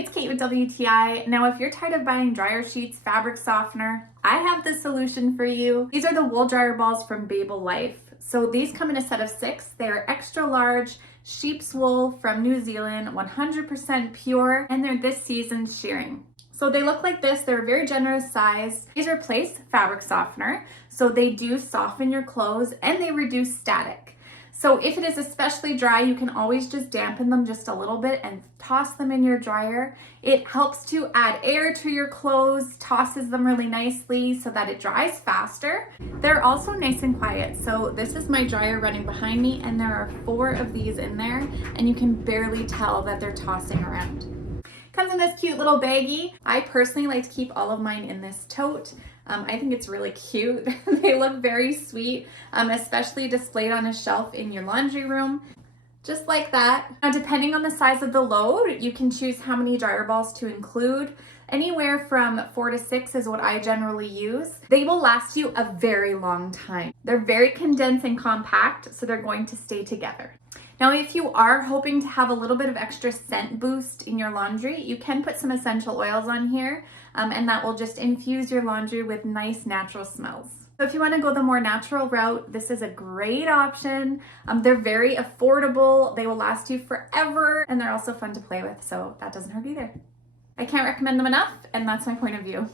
it's Kate with WTI. Now, if you're tired of buying dryer sheets, fabric softener, I have the solution for you. These are the wool dryer balls from BABL Life. So these come in a set of 6. They are extra large, sheep's wool from New Zealand, 100% pure, and they're this season's shearing. So they look like this. They're a very generous size. These replace fabric softener, so they do soften your clothes and they reduce static. So if it is especially dry, you can always just dampen them just a little bit and toss them in your dryer. It helps to add air to your clothes, tosses them really nicely so that it dries faster. They're also nice and quiet. So this is my dryer running behind me, and there are 4 of these in there, and you can barely tell that they're tossing around. Comes in this cute little baggie. I personally like to keep all of mine in this tote. I think it's really cute. They look very sweet, especially displayed on a shelf in your laundry room. Just like that. Now, depending on the size of the load, you can choose how many dryer balls to include. Anywhere from 4 to 6 is what I generally use. They will last you a very long time. They're very condensed and compact, so they're going to stay together. Now, if you are hoping to have a little bit of extra scent boost in your laundry, you can put some essential oils on here, and that will just infuse your laundry with nice natural smells. So if you want to go the more natural route, this is a great option. They're very affordable, they will last you forever, and they're also fun to play with, so that doesn't hurt either. I can't recommend them enough, and that's my point of view.